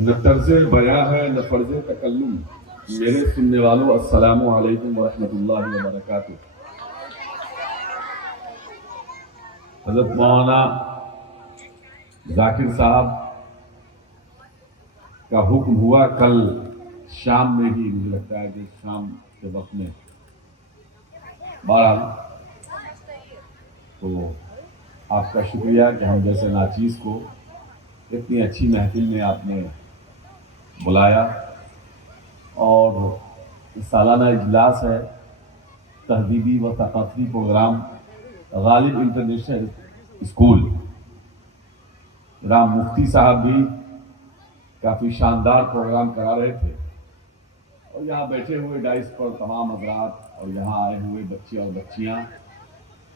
نہ طرز بیاں ہے نہ فرض تکلم. میرے سننے والوں السلام علیکم ورحمۃ اللہ وبرکاتہ. حضرت مولانا ذاکر صاحب کا حکم ہوا کل شام میں ہی، مجھے لگتا ہے کہ شام کے وقت میں. بہرحال تو آپ کا شکریہ کہ ہم جیسے ناچیز کو اتنی اچھی محفل میں آپ نے بلایا. اور سالانہ اجلاس ہے تہذیبی و ثقافتی پروگرام غالب انٹرنیشنل اسکول. رام مفتی صاحب بھی کافی شاندار پروگرام کرا رہے تھے، اور یہاں بیٹھے ہوئے ڈائس پر تمام حضرات اور یہاں آئے ہوئے بچے اور بچیاں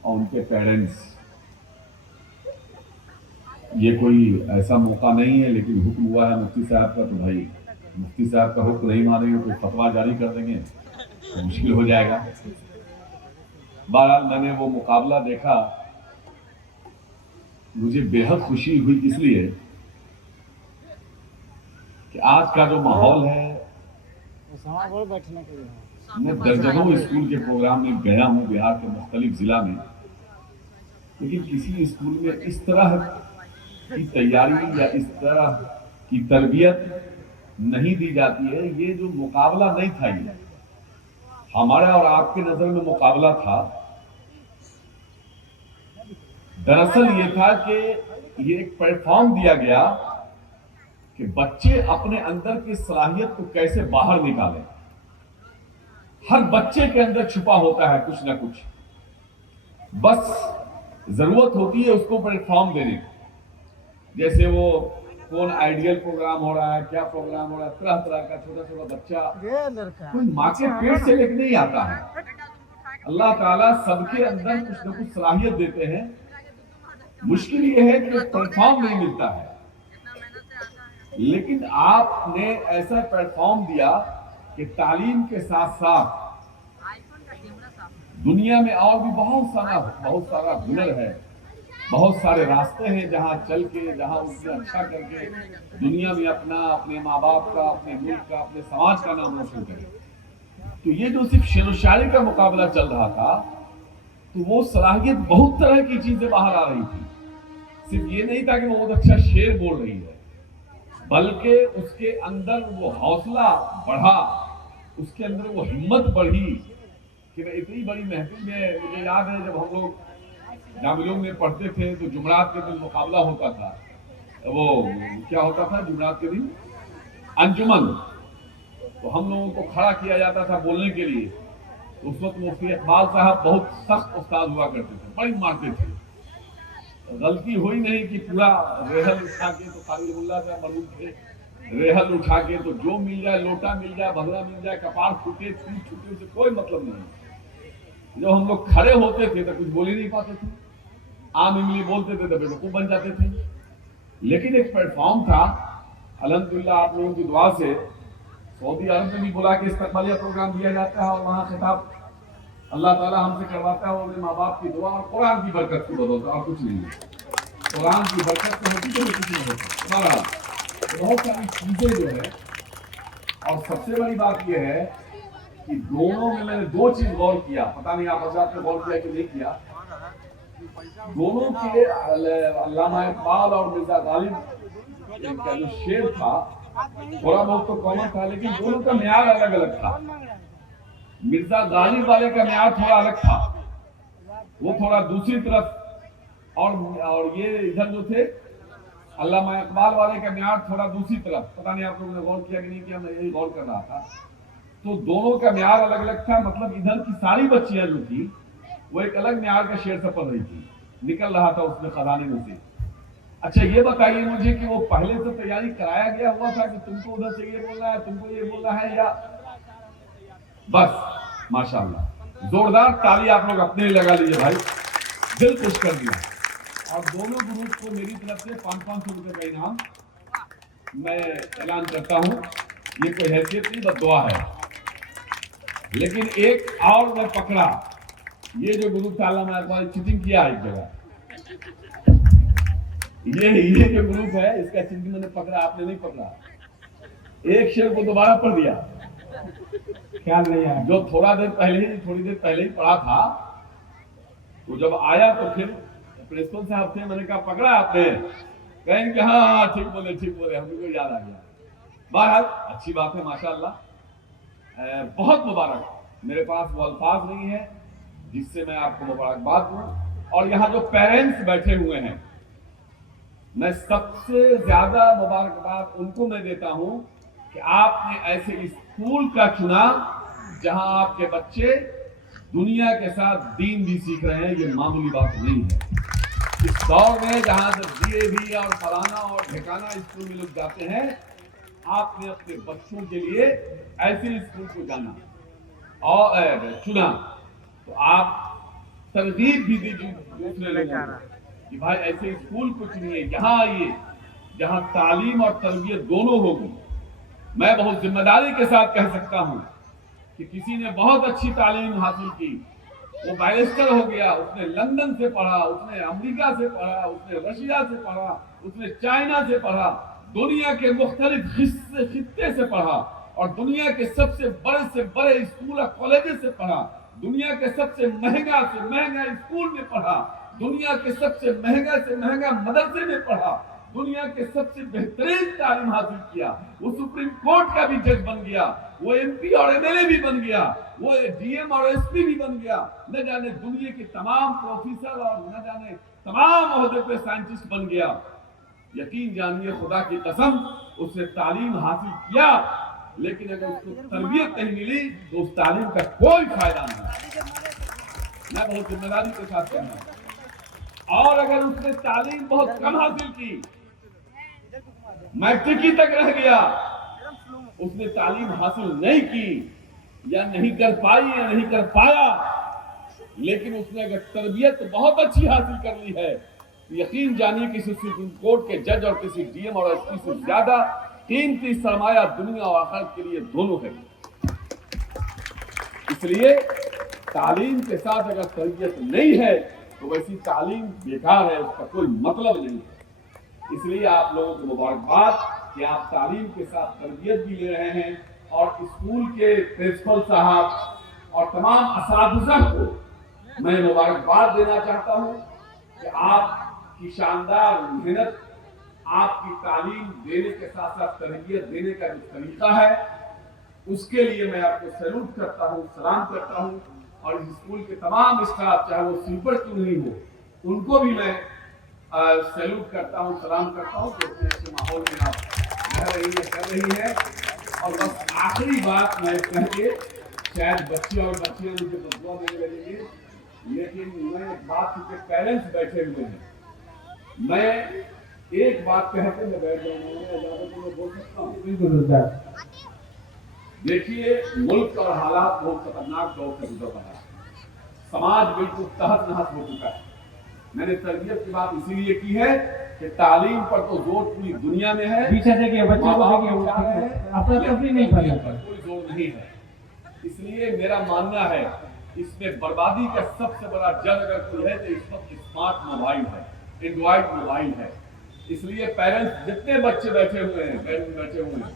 اور ان کے پیرنٹس. یہ کوئی ایسا موقع نہیں ہے، لیکن حکم ہوا ہے مفتی صاحب کا، تو بھائی مفتی صاحب کا حکم نہیں مانیں گے تو فتویٰ جاری کر دیں گے تو مشکل ہو جائے گا. بہرحال میں نے وہ مقابلہ دیکھا، مجھے بے حد خوشی ہوئی اس لیے کہ آج کا جو ماحول ہے، میں درجنوں اسکول کے پروگرام میں گیا ہوں بہار کے مختلف ضلع میں، لیکن کسی اسکول میں اس طرح کی تیاری یا اس طرح کی تربیت نہیں دی جاتی ہے. یہ جو مقابلہ نہیں تھا، یہ ہمارا اور آپ کے نظر میں مقابلہ تھا. دراصل یہ تھا کہ یہ ایک پلیٹ فارم دیا گیا کہ بچے اپنے اندر کی صلاحیت کو کیسے باہر نکالیں. ہر بچے کے اندر چھپا ہوتا ہے کچھ نہ کچھ، بس ضرورت ہوتی ہے اس کو پلیٹ فارم دینے کی. جیسے وہ کون آئیڈیل پروگرام ہو رہا ہے، کیا پروگرام ہو رہا ہے، طرح طرح کا چھوٹا چھوٹا بچہ کوئی ماں کے پیٹ سے لیکے نہیں آتا ہے. اللہ تعالیٰ سب کے اندر کچھ نہ کچھ صلاحیت دیتے ہیں. مشکل یہ ہے کہ پلیٹ فارم نہیں ملتا ہے. لیکن آپ نے ایسا پلیٹ فارم دیا کہ تعلیم کے ساتھ ساتھ دنیا میں اور بھی بہت سارا ہنر ہے، بہت سارے راستے ہیں جہاں چل کے، جہاں اس سے اچھا کر کے دنیا میں اپنے ماں باپ کا، اپنے ملک کا، اپنے سماج کا نام روشن کرے. تو یہ جو صرف شعر و شاعری کا مقابلہ چل رہا تھا، تو وہ صلاحیت بہت طرح کی چیزیں باہر آ رہی تھی. صرف یہ نہیں تھا کہ وہ بہت اچھا شعر بول رہی ہے، بلکہ اس کے اندر وہ حوصلہ بڑھا، اس کے اندر وہ ہمت بڑھی کہ میں اتنی بڑی محفل میں. مجھے یاد ہے جب ہم لوگ جامعہ میں پڑھتے تھے تو جمعرات کے دن مقابلہ ہوتا تھا. وہ کیا ہوتا تھا جمعرات کے دن؟ انجمن. تو ہم لوگوں کو کھڑا کیا جاتا تھا بولنے کے لیے. اس وقت مفتی اقبال صاحب بہت سخت استاد ہوا کرتے تھے، بڑی مارتے تھے. غلطی ہوئی نہیں کہ پورا ریحل اٹھا کے، تو خالد اللہ صاحب مرحوم تھے، ریحل اٹھا کے تو جو مل جائے، لوٹا مل جائے، بھگڑا مل جائے، کپاڑ پھوٹے، پیٹ چھوٹے، اسے کوئی مطلب نہیں. جب ہم لوگ کھڑے ہوتے تھے تو کچھ بول ہی نہیں پاتے تھے، عام املی بولتے تھے تو بیوقوف بن جاتے تھے. لیکن ایک پلیٹ فارم تھا، الحمدللہ آپ لوگوں کی دعا سے سعودی عرب میں بھی بلا کے استقبالیہ پروگرام دیا جاتا ہے، اور وہاں خطاب اللہ تعالیٰ ہم سے کرواتا ہے، اور اپنے ماں باپ کی دعا اور قرآن کی برکت کی بدولت، اور کچھ نہیں ہے. قرآن کی برکت سے ہوتی تو کچھ نہیں ہوتا. بہرحال بہت ساری چیزیں جو ہے، اور سب سے بڑی بات یہ ہے کہ دونوں میں نے دو چیز غور کیا، پتہ نہیں آپ حضرات نے غور کیا کہ نہیں کیا. دونوں کے علامہ اقبال اور مرزا غالب کا جو شعر تھا تھوڑا بہت تو کامن تھا، لیکن دونوں کا معیار الگ الگ تھا. مرزا غالب والے کا معیار تھوڑا الگ تھا، وہ تھوڑا دوسری طرف، اور یہ ادھر جو تھے علامہ اقبال والے کا معیار تھوڑا دوسری طرف. پتہ نہیں آپ لوگوں نے غور کیا کہ نہیں کیا، میں یہی غور کر رہا تھا. تو دونوں کا معیار الگ الگ تھا، مطلب ادھر کی ساری بچیاں جو تھی وہ ایک الگ معیار کا شعر سفر رہی تھی، نکل رہا تھا اس میں خزانے میں سے. اچھا یہ بتائیے مجھے کہ وہ پہلے سے تیاری کرایا گیا ہوا تھا کہ تم کو ادھر سے یہ بولنا ہے، تم کو یہ بولنا ہے، یا بس؟ ماشاءاللہ، زوردار تالی آپ لوگ اپنے لگا لیجیے بھائی، دل خوش کر دیا. اور دونوں گروپ کو میری طرف سے 500 روپے کا انعام میں اعلان کرتا ہوں. یہ کوئی حیثیت نہیں، بس دعا ہے. لیکن ایک اور میں پکڑا، یہ جو گروپ تھا علامہ اقبال چیٹنگ کیا ایک جگہ، یہ جو گروپ ہے اس کا چیٹنگ میں نے پکڑا، آپ نے نہیں پکڑا. ایک شعر کو دوبارہ پڑھ دیا، خیال نہیں آیا. جو تھوڑی دیر پہلے ہی پڑھا تھا. تو جب آیا تو پھر پرنسپل صاحب تھے، میں نے کہا پکڑا آپ نے؟ کہیں کہ ہاں ٹھیک بولے، ہم کو یاد آ گیا. بہرحال اچھی بات ہے، ماشاءاللہ، بہت مبارک. میرے پاس وہ الفاظ نہیں ہے جس سے میں آپ کو مبارکباد دوں. اور یہاں جو پیرنٹس بیٹھے ہوئے ہیں، میں سب سے زیادہ مبارکباد ان کو میں دیتا ہوں کہ آپ نے ایسے اسکول کا چنا جہاں آپ کے بچے دنیا کے ساتھ دین بھی سیکھ رہے ہیں. یہ معمولی بات نہیں ہے. اس دور میں جہاں سے DAV اور فلانا اور ٹھکانا اسکول میں لوگ جاتے ہیں، آپ نے اپنے بچوں کے لیے ایسے اسکول کو جانا اور چنا. تو آپ ترغیب بھی دیجیے دوسرے لوگوں کو کہ بھائی ایسے اسکول کو چنیے، یہاں آئیے جہاں تعلیم اور تربیت دونوں ہوگی. میں بہت ذمہ داری کے ساتھ کہہ سکتا ہوں کہ کسی نے بہت اچھی تعلیم حاصل کی، وہ بیرسٹر ہو گیا، اس نے لندن سے پڑھا، اس نے امریکہ سے پڑھا، اس نے رشیا سے پڑھا، اس نے چائنا سے پڑھا، دنیا کے مختلف خطے سے پڑھا، اور دنیا کے سب سے بڑے اسکول اور کالجز سے پڑھا، دنیا کے سب سے مہنگا اسکول میں پڑھا، دنیا کے سب سے مہنگا مدرسے میں پڑھا، دنیا کے سب سے بہترین تعلیم حاصل کیا. وہ سپریم کورٹ کا بھی جج بن گیا، وہ MP اور MLA بھی بن گیا، وہ DM اور SP بھی بن گیا، نہ جانے دنیا کے تمام پروفیسر اور نہ جانے تمام عہدے پہ سائنٹسٹ بن گیا. یقین جانیے خدا کی قسم اس نے تعلیم حاصل کیا، لیکن اگر اس کو تربیت نہیں ملی تو اس تعلیم کا کوئی فائدہ نہیں. میں بہت ذمہ داری کے ساتھ کہنا ہوں. اور اگر اس نے تعلیم بہت کم حاصل کی، میٹرک ہی تک رہ گیا، اس نے تعلیم حاصل نہیں کی یا نہیں کر پائی یا نہیں کر پایا، لیکن اس نے اگر تربیت بہت اچھی حاصل کر لی ہے تو یقین جانیے کسی سپریم کورٹ کے جج اور کسی DM اور SP سے زیادہ قیمتی سرمایہ دنیا اور آخرت کے لیے دونوں ہے. اس لیے تعلیم کے ساتھ اگر تربیت نہیں ہے تو ویسی تعلیم بیکار ہے، اس کا کوئی مطلب نہیں ہے. اس لیے آپ لوگوں کو مبارکباد کہ آپ تعلیم کے ساتھ تربیت بھی لے رہے ہیں. اور اسکول کے پرنسپل صاحب اور تمام اساتذہ کو میں مبارکباد دینا چاہتا ہوں کہ آپ کی شاندار محنت، آپ کی تعلیم دینے کے ساتھ ساتھ تربیت دینے کا جو طریقہ ہے، اس کے لیے میں آپ کو سیلوٹ کرتا ہوں، سلام کرتا ہوں. اور اس اسکول کے تمام اسٹاف چاہے وہ سوپر کیوں نہیں ہو، ان کو بھی میں سیلوٹ کرتا ہوں، سلام کرتا ہوں کہ اتنے اچھے ماحول میں آپ رہ رہی ہے، کر رہی ہے. اور بس آخری بات میں کہہ کے شاید بچے اور بچیاں مجھے بدوا دینے لگیں گے، لیکن میں ایک بات کیونکہ پیرنٹس بیٹھے ہوئے ہیں، میں ایک بات کہہ کے میں بیٹھ جاؤں گا، اجازت میں بول سکتا ہوں؟ بالکل. دیکھیے ملک اور حالات بہت خطرناک دور سے گزر رہا ہے، سماج بالکل تحت نحس ہو چکا ہے. میں نے تربیت کی بات اسی لیے کی ہے کہ تعلیم پر تو زور پوری دنیا میں ہے، پیچھے دیکھیے بچوں کو دیکھیے اپنا تفریح نہیں پر کرنا. کوئی زور نہیں ہے. اس لیے میرا ماننا ہے اس میں بربادی کا سب سے بڑا جڑ اگر کوئی ہے تو اس وقت اسمارٹ موبائل ہے، اینڈرائڈ موبائل ہے. اس لیے پیرنٹس جتنے بچے بیٹھے ہوئے ہیں،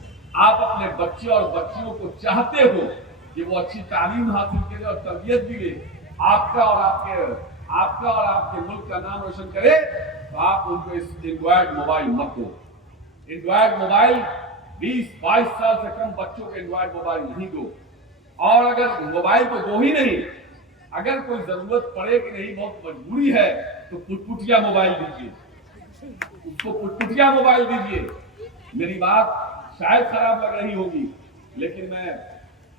آپ اپنے بچے اور بچیوں کو چاہتے ہو کہ وہ اچھی تعلیم حاصل کرے اور تربیت بھی لے، آپ کا اور آپ کے ملک کا نام روشن کرے، تو آپ ان کو اس اینڈرائڈ موبائل مت دو. اینڈرائڈ موبائل 20-22 سال سے کم بچوں کو اینڈرائڈ موبائل نہیں دو. اور اگر موبائل تو دو ہی نہیں، اگر کوئی ضرورت پڑے کہ نہیں بہت مجبوری ہے تو پٹپٹیا موبائل دیجیے، اس کو پٹپٹیا موبائل دیجیے. میری بات شاید خراب لگ رہی ہوگی، لیکن میں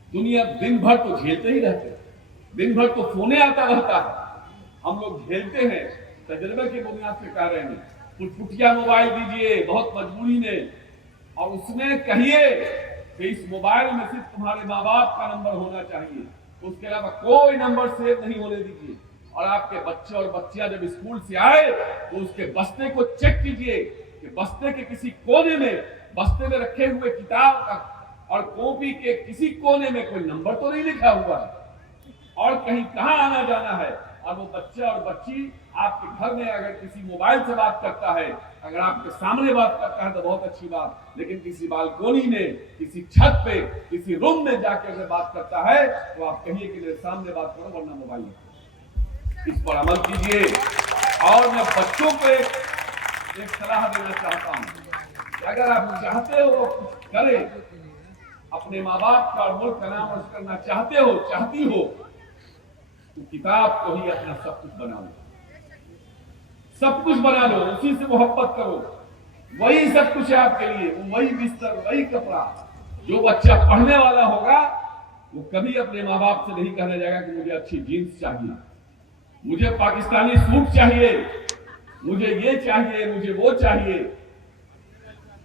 دنیا دن بھر تو جھیلتے ہی رہتے، دن بھر تو فونے آتا رہتا ہے، ہم لوگ جھیلتے ہیں. تجربے کی بنیاد سے کہہ رہے ہیں، پٹپٹیا موبائل دیجیے بہت مجبوری میں، اور اس میں کہیے کہ اس موبائل میں صرف تمہارے ماں باپ کا نمبر ہونا چاہیے، اس کے علاوہ کوئی نمبر سیو نہیں ہونے دیجیے. اور آپ کے بچے اور بچیاں جب اسکول سے آئے تو اس کے بستے کو چیک کیجیے کہ بستے کے کسی کونے میں، بستے میں رکھے ہوئے کتاب اور کاپی کے کسی کونے میں کوئی نمبر تو نہیں لکھا ہوا ہے، اور کہیں کہاں آنا جانا ہے اور وہ بچہ اور بچی آپ کے گھر میں اگر کسی موبائل سے بات کرتا ہے، اگر آپ کے سامنے بات کرتا ہے تو بہت اچھی بات، لیکن کسی بالکونی میں، کسی چھت پہ، کسی روم میں جا کے اگر بات کرتا ہے تو آپ کہیے کہ میرے سامنے بات کرو ورنہ موبائل رکھو۔ اس پر عمل کیجیے۔ اور میں بچوں کو ایک صلاح دینا چاہتا ہوں کہ اگر آپ چاہتے ہو کچھ کرے، اپنے ماں باپ کا اور ملک کا نام روشن کرنا چاہتے ہو، چاہتی ہو، تو کتاب کو ہی اپنا سب کچھ بنا لو، سب کچھ بنا لو، اسی سے محبت کرو، وہی سب کچھ ہے آپ کے لیے، وہی بستر، وہی کپڑا۔ جو بچہ پڑھنے والا ہوگا وہ کبھی اپنے ماں باپ سے نہیں کہنے جائے گا کہ مجھے اچھی جینس چاہیے، مجھے پاکستانی سوٹ چاہیے، مجھے یہ چاہیے، مجھے وہ چاہیے،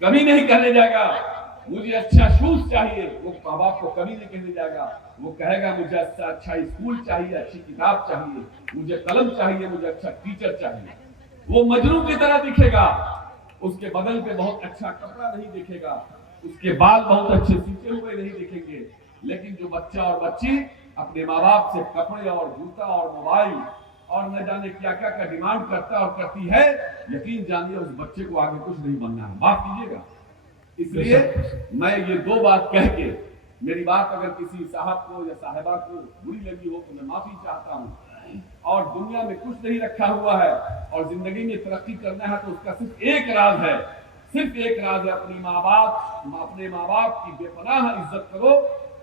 کبھی نہیں کہنے جائے گا مجھے اچھا شوز چاہیے، وہ ماں باپ کو کبھی نہیں کہنے جائے گا، وہ کہے گا مجھے اچھا اسکول چاہیے، اچھی کتاب چاہیے، مجھے قلم چاہیے، مجھے اچھا ٹیچر چاہیے۔ وہ مجنون کی طرح دکھے گا، اس کے بدن پہ بہت اچھا کپڑا نہیں دکھے گا، اس کے بال بہت اچھے سیچے ہوئے نہیں دکھیں گے، لیکن جو بچہ اور بچی اپنے ماں باپ سے کپڑے اور جوتا اور موبائل اور نہ جانے کیا کیا کا ڈیمانڈ کرتا اور کرتی ہے، یقین جانیے اس بچے کو آگے کچھ نہیں بننا ہے، معاف کیجیے گا۔ اس لیے میں یہ دو بات کہہ کے، میری بات اگر کسی صاحب کو یا صاحبہ کو بری لگی ہو تو میں معافی چاہتا ہوں۔ اور دنیا میں کچھ نہیں رکھا ہوا ہے اور زندگی میں ترقی کرنا ہے تو اس کا صرف ایک راز ہے، صرف ایک راز ہے، اپنے ماں باپ کی بے پناہ عزت کرو،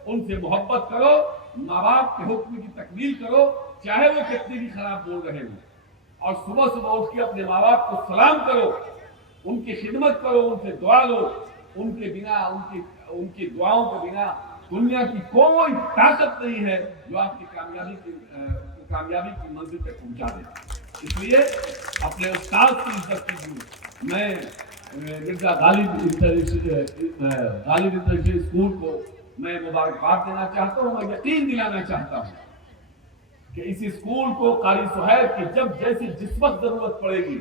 ان سے محبت کرو، ماں باپ کے حکم کی تکمیل کرو، چاہے وہ کتنے بھی خراب بول رہے ہوں، اور صبح صبح اٹھ کے اپنے ماں باپ کو سلام کرو، ان کی خدمت کرو، ان سے دعا لو۔ ان کے بنا، ان کی دعاؤں کے بنا دنیا کی کوئی طاقت نہیں ہے جو آپ کی کامیابی کی منزل تک پہنچا دے۔ اس لیے اپنے استاد کی عزت کیجیے۔ میں مرزا غالب انٹرنیشنل اسکول کو میں مبارکباد دینا چاہتا ہوں، میں یقین دلانا چاہتا ہوں کہ اس اسکول کو قاری صہیب کی جب جیسی جس وقت ضرورت پڑے گی،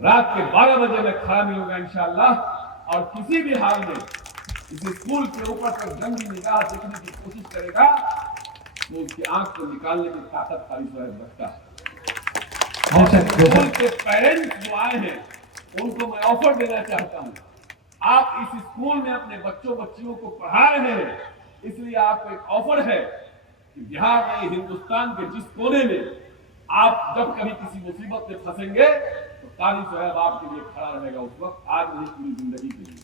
رات کے 12 بجے میں کھڑا ملوں گا انشاءاللہ، اور کسی بھی حال میں اس اسکول کے اوپر پر جنگی نگاہ دیکھنے کی کوشش کرے گا تو اس کی آنکھ کو نکالنے کی طاقت قاری صہیب رکھتا ہے۔ اور اسکول کے پیرنٹس جو آئے ہیں ان کو میں آفر دینا چاہتا ہوں، آپ اس اسکول میں اپنے بچوں بچیوں کو پڑھا رہے ہیں، اس لیے آپ کو ایک آفر ہے کہ بہار میں، ہندوستان کے جس کونے میں آپ جب کبھی کسی مصیبت میں پھنسیں گے تو قاری صہیب آپ کے لیے کھڑا رہے گا، اس وقت، آج نہیں پوری زندگی کے لیے۔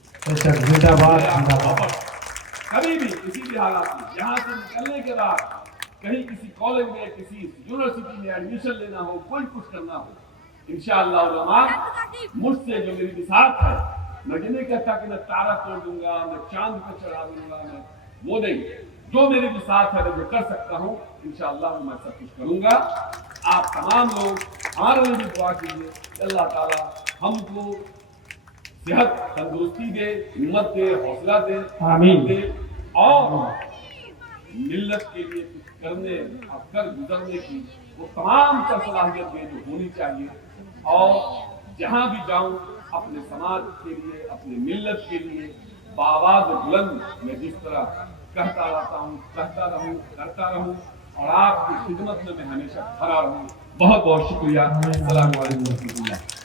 کبھی بھی کسی بھی حالات میں یہاں سے نکلنے کے بعد کہیں کسی کالج میں، کسی یونیورسٹی میں ایڈمیشن لینا ہو، کوئی کچھ کرنا ہو، انشاءاللہ الرحمن مجھ سے جو میری بساط ہے، میں یہ نہیں کہتا کہ میں تارا توڑ دوں گا، میں چاند پہ چڑھا دوں گا، میں وہ نہیں، جو میری بساط ہے میں جو کر سکتا ہوں انشاءاللہ میں سب کچھ کروں گا۔ آپ تمام لوگ ہمارے لیے بھی دعا کیجیے کہ اللہ تعالیٰ ہم کو صحت، تندرستی دے، ہمت دے، حوصلہ دے، آمین دے، اور ملت کے لیے کچھ کرنے اور کر گزرنے کی وہ تمام تر صلاحیت دے جو ہونی چاہیے، اور جہاں بھی جاؤں اپنے سماج کے لیے، اپنے ملت کے لیے بآواز بلند میں جس طرح کہتا رہتا ہوں، کہتا رہوں، کرتا رہوں، اور آپ کی خدمت میں ہمیشہ کھڑا رہوں۔ بہت بہت شکریہ۔ السلام علیکم ورحمۃ اللہ۔